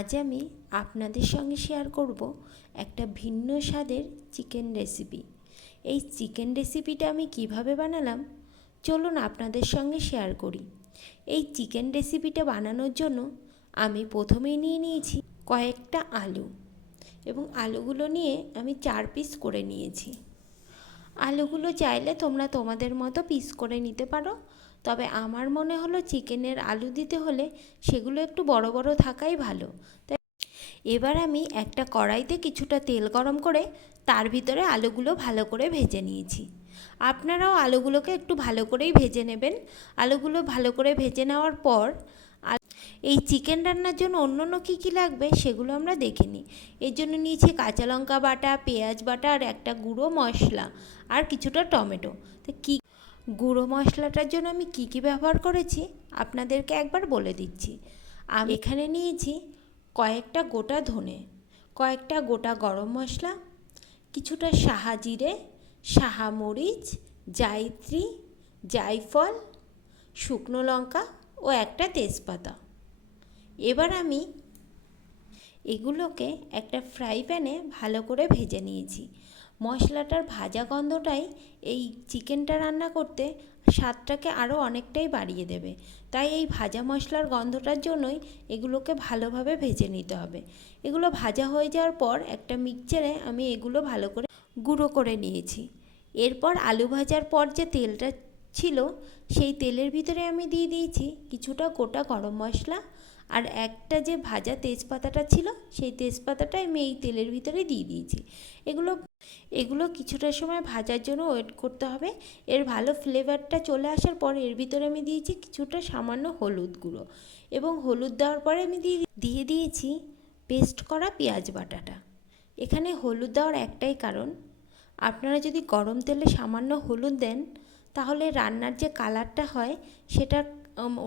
আজ আমি আপনাদের সঙ্গে শেয়ার করব একটা ভিন্ন স্বাদের চিকেন রেসিপি। এই চিকেন রেসিপিটা আমি কিভাবে বানালাম চলুন আপনাদের সঙ্গে শেয়ার করি। এই চিকেন রেসিপিটা বানানোর জন্য আমি প্রথমেই নিয়ে নিয়েছি কয়েকটা আলু এবং আলুগুলো নিয়ে আমি 4 পিস করে নিয়েছি। আলুগুলো চাইলে তোমরা তোমাদের মতো পিস করে নিতে পারো, তবে আমার মনে হলো চিকেনের আলু দিতে হলে সেগুলো একটু বড় বড় থাকাই ভালো। তাই এবার আমি একটা কড়াইতে কিছুটা তেল গরম করে তার ভিতরে আলুগুলো ভালো করে ভেজে নিয়েছি। আপনারাও আলুগুলোকে একটু ভালো করেই ভেজে নেবেন। আলুগুলো ভালো করে ভেজে নেওয়ার পর এই চিকেন রান্নার জন্য অন্য কী কী লাগবে সেগুলো আমরা দেখে নিই। এর জন্য নিয়েছি কাঁচা লঙ্কা বাটা, পেঁয়াজ বাটা আর একটা গুঁড়ো মশলা আর কিছুটা টমেটো। তো কী গুঁড়ো মশলাটার জন্য আমি কী কী ব্যবহার করেছি আপনাদেরকে একবার বলে দিচ্ছি। আমি এখানে নিয়েছি কয়েকটা গোটা ধনে, কয়েকটা গোটা গরম মশলা, কিছুটা সাহা জিরে, সাহা মরিচ, জায়িত্রী, জায়ফল, শুকনো লঙ্কা ও একটা তেজপাতা। এবার আমি এগুলোকে একটা ফ্রাই প্যানে ভালো করে ভেজে নিয়েছি। মশলাটার ভাজা গন্ধটাই এই চিকেনটা রান্না করতে স্বাদটাকে আরও অনেকটাই বাড়িয়ে দেবে। তাই এই ভাজা মশলার গন্ধটার জন্যই এগুলোকে ভালোভাবে ভেজে নিতে হবে। এগুলো ভাজা হয়ে যাওয়ার পর একটা মিক্সচারে আমি এগুলো ভালো করে গুঁড়ো করে নিয়েছি। এরপর আলু ভাজার পর যে তেলটা ছিল সেই তেলের ভিতরে আমি দিয়ে দিয়েছি কিছুটা গোটা গরম মশলা আর একটা যে ভাজা তেজপাতাটা ছিল সেই তেজপাতাটা আমি এই তেলের ভিতরে দিয়ে দিয়েছি। এগুলো কিছুটা সময় ভাজার জন্য ওয়েট করতে হবে। এর ভালো ফ্লেভারটা চলে আসার পর এর ভিতরে আমি দিয়েছি কিছুটা সামান্য হলুদ গুঁড়ো এবং হলুদ দেওয়ার পরে আমি দিয়ে দিয়েছি পেস্ট করা পেঁয়াজ বাটাটা। এখানে হলুদ দেওয়ার একটাই কারণ, আপনারা যদি গরম তেলে সামান্য হলুদ দেন তাহলে রান্নার যে কালারটা হয় সেটা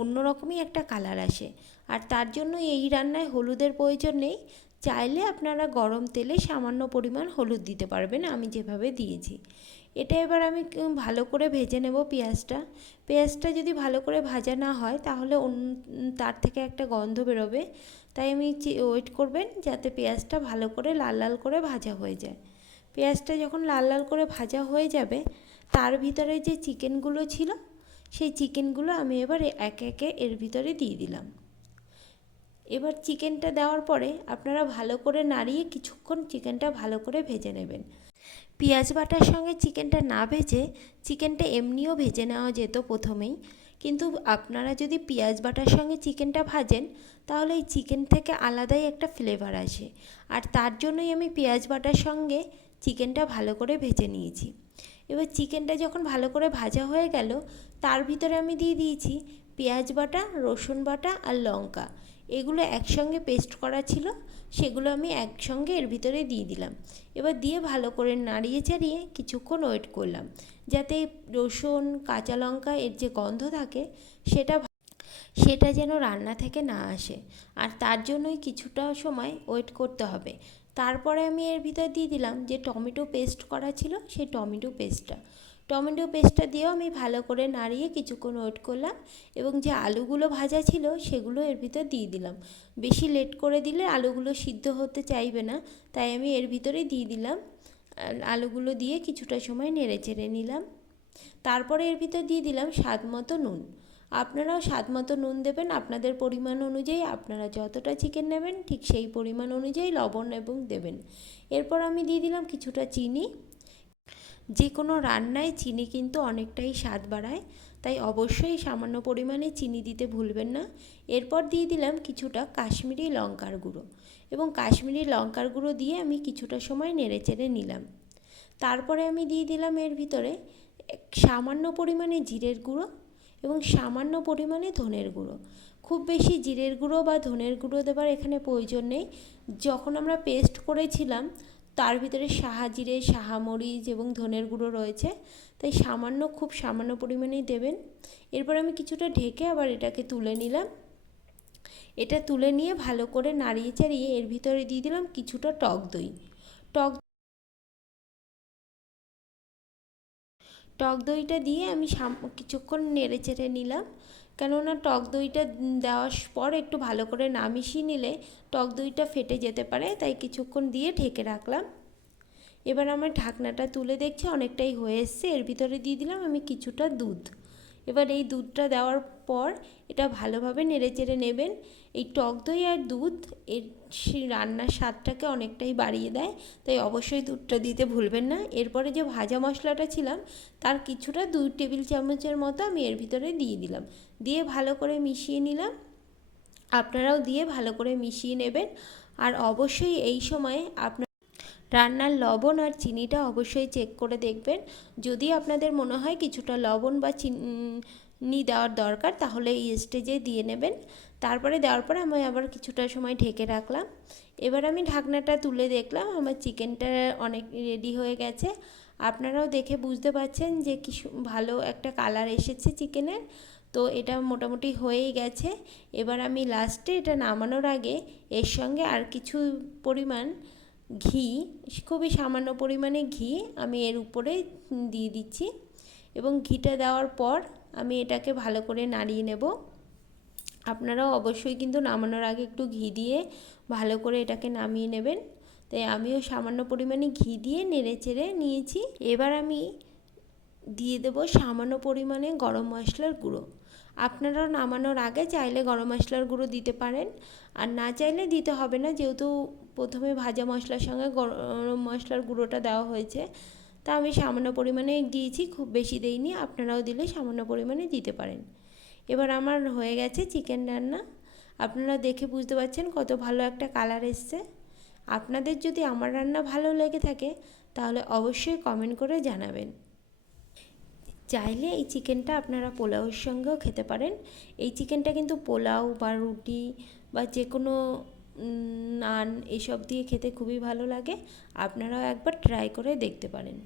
অন্যরকমই একটা কালার আসে, আর তার জন্য এই রান্নায় হলুদের প্রয়োজন নেই। চাইলে আপনারা গরম তেলে সামান্য পরিমাণ হলুদ দিতে পারবেন, আমি যেভাবে দিয়েছি। এটা এবার আমি ভালো করে ভেজে নেব পেঁয়াজটা যদি ভালো করে ভাজা না হয় তাহলে তার থেকে একটা গন্ধ বেরোবে। তাই আমি ওয়েট করবেন যাতে পেঁয়াজটা ভালো করে লাল লাল করে ভাজা হয়ে যায়। পেঁয়াজটা যখন লাল লাল করে ভাজা হয়ে যাবে তার ভিতরে যে চিকেনগুলো ছিল সেই চিকেনগুলো আমি এবার একে একে এর ভিতরে দিয়ে দিলাম। এবার চিকেনটা দেওয়ার পরে আপনারা ভালো করে নাড়িয়ে কিছুক্ষণ চিকেনটা ভালো করে ভেজে নেবেন। পেঁয়াজ বাটার সঙ্গে চিকেনটা না ভেজে চিকেনটা এমনিও ভেজে নেওয়া যেত প্রথমেই, কিন্তু আপনারা যদি পেঁয়াজ বাটার সঙ্গে চিকেনটা ভাজেন তাহলে এই চিকেন থেকে আলাদাই একটা ফ্লেভার আসে, আর তার জন্যই আমি পেঁয়াজ বাটার সঙ্গে চিকেনটা ভালো করে ভেজে নিয়েছি। এবার চিকেনটা যখন ভালো করে ভাজা হয়ে গেল তার ভিতরে আমি দিয়ে দিয়েছি পেঁয়াজ বাটা, রসুন বাটা আর লঙ্কা। এগুলো একসঙ্গে পেস্ট করা ছিল, সেগুলো আমি একসঙ্গে এর ভিতরে দিয়ে দিলাম। এবার দিয়ে ভালো করে নাড়িয়ে চাড়িয়ে কিছুক্ষণ ওয়েট করলাম যাতে রসুন কাঁচা লঙ্কা এর যে গন্ধ থাকে সেটা যেন রান্না থেকে না আসে, আর তার জন্যই কিছুটা সময় ওয়েট করতে হবে। তারপরে আমি এর ভিতর দিয়ে দিলাম যে টমেটো পেস্ট করা ছিল সেই টমেটো পেস্টটা দিয়েও আমি ভালো করে নাড়িয়ে কিছুক্ষণ ওয়েট করলাম এবং যে আলুগুলো ভাজা ছিল সেগুলো এর ভিতর দিয়ে দিলাম। বেশি লেট করে দিলে আলুগুলো সিদ্ধ হতে চাইবে না, তাই আমি এর ভিতরে দিয়ে দিলাম। আলুগুলো দিয়ে কিছুটা সময় নেড়ে চেড়ে নিলাম। তারপরে এর ভিতর দিয়ে দিলাম স্বাদ মতো নুন। আপনারাও স্বাদ মতো নুন দেবেন আপনাদের পরিমাণ অনুযায়ী, আপনারা যতটা চিকেন নেবেন ঠিক সেই পরিমাণ অনুযায়ী লবণ এবং দেবেন। এরপর আমি দিয়ে দিলাম কিছুটা চিনি। যে কোনো রান্নায় চিনি কিন্তু অনেকটাই স্বাদ বাড়ায়, তাই অবশ্যই সামান্য পরিমাণে চিনি দিতে ভুলবেন না। এরপর দিয়ে দিলাম কিছুটা কাশ্মীরি লঙ্কার গুঁড়ো এবং কাশ্মীরি লঙ্কার গুঁড়ো দিয়ে আমি কিছুটা সময় নেড়ে চেড়ে নিলাম। তারপরে আমি দিয়ে দিলাম এর ভিতরে সামান্য পরিমাণে জিরের গুঁড়ো এবং সামান্য পরিমাণে ধনের গুঁড়ো। খুব বেশি জিরের গুঁড়ো বা ধনের গুঁড়ো দেবার এখানে প্রয়োজন নেই। যখন আমরা পেস্ট করেছিলাম তার ভিতরে সাহা জিরে, সাহা মরিচ এবং ধনের গুঁড়ো রয়েছে, তাই খুব সামান্য পরিমাণেই দেবেন। এরপর আমি কিছুটা ঢেকে আবার এটাকে তুলে নিলাম। এটা তুলে নিয়ে ভালো করে নাড়িয়ে চাড়িয়ে এর ভিতরে দিয়ে দিলাম কিছুটা টক টক দইটা দিয়ে আমি কিছুক্ষণ নেড়ে চেড়ে নিলাম। কেননা টক দইটা দেওয়ার পর একটু ভালো করে না মিশিয়ে নিলে টক দইটা ফেটে যেতে পারে, তাই কিছুক্ষণ দিয়ে ঢেকে রাখলাম। এবার আমার ঢাকনাটা তুলে দেখছি অনেকটাই হয়ে এসছে। এর ভিতরে দিয়ে দিলাম আমি কিছুটা দুধ। এবার এই দুধটা দেওয়ার পর এটা ভালোভাবে নেড়েচেড়ে নেবেন। এই টক দই আর দুধ এর রান্নার স্বাদটাকে অনেকটাই বাড়িয়ে দেয়, তাই অবশ্যই দুধটা দিতে ভুলবেন না। এরপরে যে ভাজা মশলাটা ছিলাম তার কিছুটা 2 টেবিল চামচের মতো আমি এর ভিতরে দিয়ে দিলাম, দিয়ে ভালো করে মিশিয়ে নিলাম। আপনারাও দিয়ে ভালো করে মিশিয়ে নেবেন। আর অবশ্যই এই সময়ে আপনার রান্নার লবণ আর চিনিটা অবশ্যই চেক করে দেখবেন। যদি আপনাদের মনে হয় কিছুটা লবণ বা চিনি দেওয়ার দরকার তাহলে এই স্টেজে দিয়ে নেবেন। তারপরে দেওয়ার পরে আমি আবার কিছুটা সময় ঢেকে রাখলাম। এবার আমি ঢাকনাটা তুলে দেখলাম আমার চিকেনটা অনেক রেডি হয়ে গেছে। আপনারাও দেখে বুঝতে পারছেন যে কি ভালো একটা কালার এসেছে চিকেনের। তো এটা মোটামুটি হয়েই গেছে। এবার আমি লাস্টে এটা নামানোর আগে এর সঙ্গে আর কিছু পরিমাণ ঘি, খুবই সামান্য পরিমাণে ঘি আমি এর উপরে দিয়ে দিচ্ছি, এবং ঘিটা দেওয়ার পর আমি এটাকে ভালো করে নাড়িয়ে নেব। আপনারাও অবশ্যই কিন্তু নামানোর আগে একটু ঘি দিয়ে ভালো করে এটাকে নামিয়ে নেবেন। তাই আমিও সামান্য পরিমাণে ঘি দিয়ে নেড়ে চেড়ে নিয়েছি। এবার আমি দিয়ে দেব সামান্য পরিমাণে গরম মশলার গুঁড়ো। আপনারাও নামানোর আগে চাইলে গরম মশলার গুঁড়ো দিতে পারেন, আর না চাইলে দিতে হবে না, যেহেতু প্রথমে ভাজা মশলার সঙ্গে গরম মশলার গুঁড়োটা দেওয়া হয়েছে। তা আমি সামান্য পরিমাণে দিয়েছি, খুব বেশি দেইনি, আপনারাও দিলে সামান্য পরিমাণে দিতে পারেন। এবার আমার হয়ে গেছে চিকেন রান্না। আপনারা দেখে বুঝতে পারছেন কত ভালো একটা কালার এসছে। আপনাদের যদি আমার রান্না ভালো লেগে থাকে তাহলে অবশ্যই কমেন্ট করে জানাবেন। চাইলে এই চিকেনটা আপনারা পোলাওয়ের সঙ্গেও খেতে পারেন। এই চিকেনটা কিন্তু পোলাও বা রুটি বা যে কোনো নান এসব দিয়ে খেতে খুবই ভালো লাগে। আপনারাও একবার ট্রাই করে দেখতে পারেন।